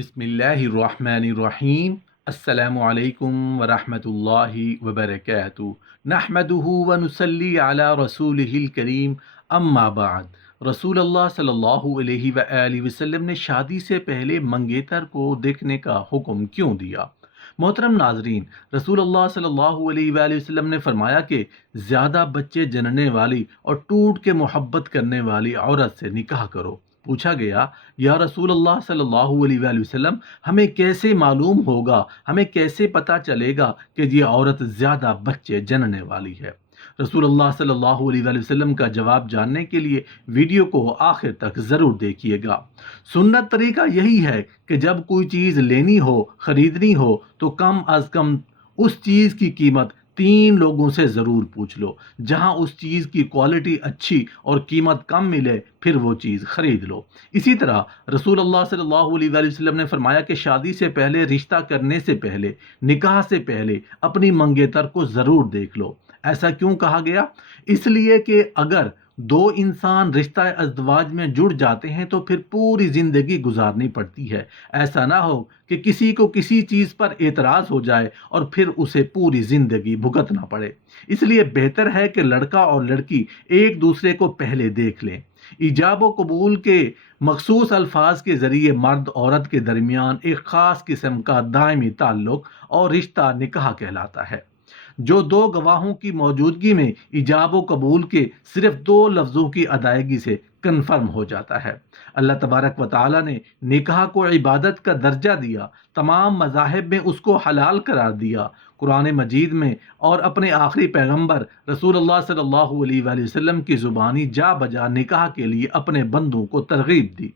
بسم اللہ الرحمن الرحیم۔ السلام علیکم ورحمۃ اللہ وبرکاتہ۔ نحمدہ ونصلی علی رسولہ الکریم، اما بعد۔ رسول اللہ صلی اللہ علیہ وآلہ وسلم نے شادی سے پہلے منگیتر کو دیکھنے کا حکم کیوں دیا؟ محترم ناظرین، رسول اللہ صلی اللہ علیہ وآلہ وسلم نے فرمایا کہ زیادہ بچے جننے والی اور ٹوٹ کے محبت کرنے والی عورت سے نکاح کرو۔ پوچھا گیا، یا رسول اللہ صلی اللہ علیہ وآلہ وسلم، ہمیں کیسے معلوم ہوگا، ہمیں کیسے پتہ چلے گا کہ یہ عورت زیادہ بچے جننے والی ہے؟ رسول اللہ صلی اللہ علیہ وآلہ وسلم کا جواب جاننے کے لیے ویڈیو کو آخر تک ضرور دیکھیے گا۔ سنت طریقہ یہی ہے کہ جب کوئی چیز لینی ہو، خریدنی ہو، تو کم از کم اس چیز کی قیمت 3 لوگوں سے ضرور پوچھ لو۔ جہاں اس چیز کی کوالٹی اچھی اور قیمت کم ملے، پھر وہ چیز خرید لو۔ اسی طرح رسول اللہ صلی اللہ علیہ وآلہ وسلم نے فرمایا کہ شادی سے پہلے، رشتہ کرنے سے پہلے، نکاح سے پہلے اپنی منگیتر کو ضرور دیکھ لو۔ ایسا کیوں کہا گیا؟ اس لیے کہ اگر 2 انسان رشتہ ازدواج میں جڑ جاتے ہیں تو پھر پوری زندگی گزارنی پڑتی ہے۔ ایسا نہ ہو کہ کسی کو کسی چیز پر اعتراض ہو جائے اور پھر اسے پوری زندگی بھگتنا پڑے۔ اس لیے بہتر ہے کہ لڑکا اور لڑکی ایک دوسرے کو پہلے دیکھ لیں۔ ایجاب و قبول کے مخصوص الفاظ کے ذریعے مرد عورت کے درمیان ایک خاص قسم کا دائمی تعلق اور رشتہ نکاح کہلاتا ہے، جو 2 گواہوں کی موجودگی میں ایجاب و قبول کے صرف 2 لفظوں کی ادائیگی سے کنفرم ہو جاتا ہے۔ اللہ تبارک و تعالیٰ نے نکاح کو عبادت کا درجہ دیا، تمام مذاہب میں اس کو حلال قرار دیا۔ قرآن مجید میں اور اپنے آخری پیغمبر رسول اللہ صلی اللہ علیہ وآلہ وسلم کی زبانی جا بجا نکاح کے لیے اپنے بندوں کو ترغیب دی۔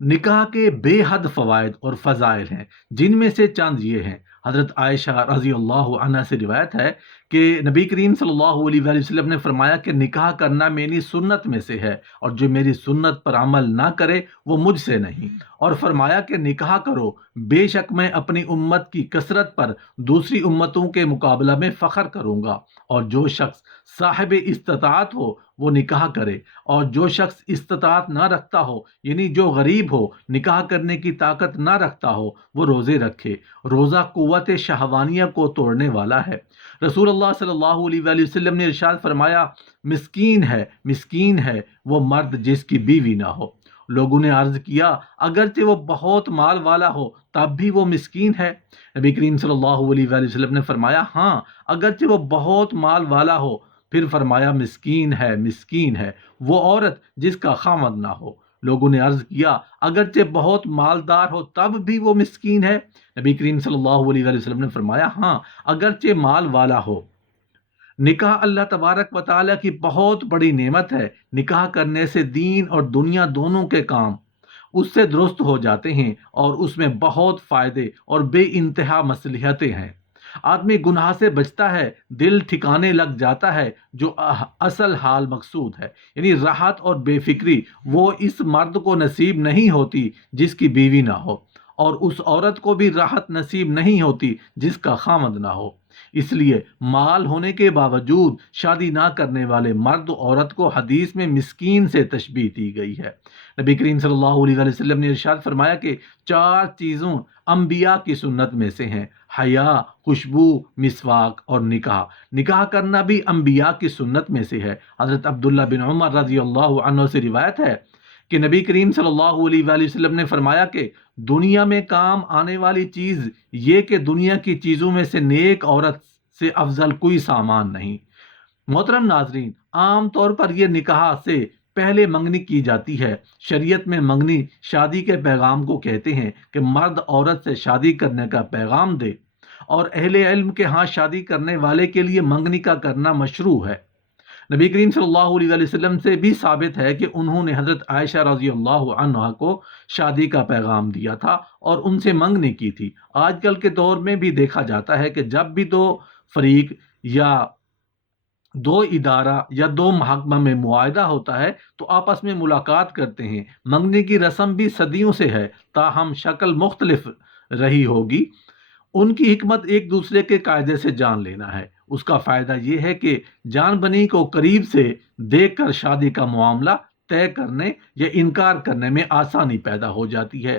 نکاح کے بے حد فوائد اور فضائل ہیں، جن میں سے چند یہ ہیں۔ حضرت عائشہ رضی اللہ عنہا سے روایت ہے کہ نبی کریم صلی اللہ علیہ وآلہ وسلم نے فرمایا کہ نکاح کرنا میری سنت میں سے ہے، اور جو میری سنت پر عمل نہ کرے وہ مجھ سے نہیں۔ اور فرمایا کہ نکاح کرو، بے شک میں اپنی امت کی کثرت پر دوسری امتوں کے مقابلہ میں فخر کروں گا۔ اور جو شخص صاحب استطاعت ہو وہ نکاح کرے، اور جو شخص استطاعت نہ رکھتا ہو، یعنی جو غریب ہو، نکاح کرنے کی طاقت نہ رکھتا ہو، وہ روزے رکھے۔ روزہ قوت شہوانیہ کو توڑنے والا ہے۔ رسول اللہ صلی اللہ علیہ وآلہ وسلم نے ارشاد فرمایا، مسکین ہے وہ مرد جس کی بیوی نہ ہو۔ لوگوں نے عرض کیا، اگرچہ وہ بہت مال والا ہو تب بھی وہ مسکین ہے؟ نبی کریم صلی اللہ علیہ وآلہ وسلم نے فرمایا، ہاں، اگرچہ وہ بہت مال والا ہو۔ پھر فرمایا، مسکین ہے وہ عورت جس کا خاوند نہ ہو۔ لوگوں نے عرض کیا، اگرچہ بہت مالدار ہو تب بھی وہ مسکین ہے؟ نبی کریم صلی اللہ علیہ وآلہ وسلم نے فرمایا، ہاں، اگرچہ مال والا ہو۔ نکاح اللہ تبارک و تعالیٰ کی بہت بڑی نعمت ہے۔ نکاح کرنے سے دین اور دنیا دونوں کے کام اس سے درست ہو جاتے ہیں، اور اس میں بہت فائدے اور بے انتہا مصلحتیں ہیں۔ آدمی گناہ سے بچتا ہے، دل ٹھکانے لگ جاتا ہے، جو اصل حال مقصود ہے، یعنی راحت اور بے فکری، وہ اس مرد کو نصیب نہیں ہوتی جس کی بیوی نہ ہو، اور اس عورت کو بھی راحت نصیب نہیں ہوتی جس کا خاوند نہ ہو۔ اس لیے مال ہونے کے باوجود شادی نہ کرنے والے مرد و عورت کو حدیث میں مسکین سے تشبیہ دی گئی ہے۔ نبی کریم صلی اللہ علیہ وآلہ وسلم نے ارشاد فرمایا کہ 4 چیزوں انبیاء کی سنت میں سے ہیں: حیا، خوشبو، مسواک اور نکاح۔ نکاح کرنا بھی انبیاء کی سنت میں سے ہے۔ حضرت عبداللہ بن عمر رضی اللہ عنہ سے روایت ہے کہ نبی کریم صلی اللہ علیہ وآلہ وسلم نے فرمایا کہ دنیا میں کام آنے والی چیز یہ کہ دنیا کی چیزوں میں سے نیک عورت سے افضل کوئی سامان نہیں۔ محترم ناظرین، عام طور پر یہ نکاح سے پہلے منگنی کی جاتی ہے۔ شریعت میں منگنی شادی کے پیغام کو کہتے ہیں کہ مرد عورت سے شادی کرنے کا پیغام دے، اور اہل علم کے ہاں شادی کرنے والے کے لیے منگنی کا کرنا مشروع ہے۔ نبی کریم صلی اللہ علیہ وآلہ وسلم سے بھی ثابت ہے کہ انہوں نے حضرت عائشہ رضی اللہ عنہا کو شادی کا پیغام دیا تھا اور ان سے منگنی کی تھی۔ آج کل کے دور میں بھی دیکھا جاتا ہے کہ جب بھی 2 فریق یا 2 ادارہ یا 2 محکمہ میں معاہدہ ہوتا ہے تو آپس میں ملاقات کرتے ہیں۔ منگنی کی رسم بھی صدیوں سے ہے، تاہم شکل مختلف رہی ہوگی۔ ان کی حکمت ایک دوسرے کے قاعدے سے جان لینا ہے۔ اس کا فائدہ یہ ہے کہ جان بنی کو قریب سے دیکھ کر شادی کا معاملہ طے کرنے یا انکار کرنے میں آسانی پیدا ہو جاتی ہے۔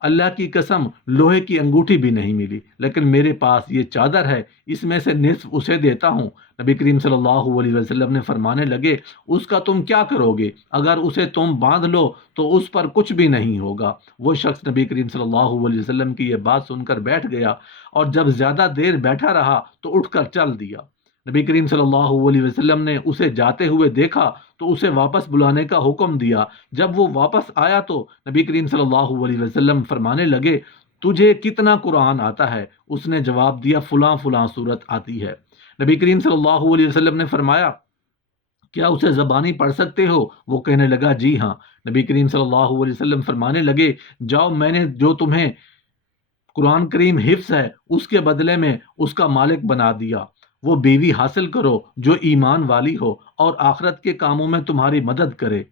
اللہ کی قسم لوہے کی انگوٹھی بھی نہیں ملی، لیکن میرے پاس یہ چادر ہے، اس میں سے نصف اسے دیتا ہوں۔ نبی کریم صلی اللہ علیہ وسلم نے فرمانے لگے، اس کا تم کیا کرو گے؟ اگر اسے تم باندھ لو تو اس پر کچھ بھی نہیں ہوگا۔ وہ شخص نبی کریم صلی اللہ علیہ وسلم کی یہ بات سن کر بیٹھ گیا، اور جب زیادہ دیر بیٹھا رہا تو اٹھ کر چل دیا۔ نبی کریم صلی اللہ علیہ وسلم نے اسے جاتے ہوئے دیکھا تو اسے واپس بلانے کا حکم دیا۔ جب وہ واپس آیا تو نبی کریم صلی اللہ علیہ وسلم فرمانے لگے، تجھے کتنا قرآن آتا ہے؟ اس نے جواب دیا، فلاں فلاں صورت آتی ہے۔ نبی کریم صلی اللہ علیہ وسلم نے فرمایا، کیا اسے زبانی پڑھ سکتے ہو؟ وہ کہنے لگا، جی ہاں۔ نبی کریم صلی اللہ علیہ وسلم فرمانے لگے، جاؤ، میں نے جو تمہیں قرآن کریم حفظ ہے اس کے بدلے میں اس کا مالک بنا دیا۔ وہ بیوی حاصل کرو جو ایمان والی ہو اور آخرت کے کاموں میں تمہاری مدد کرے۔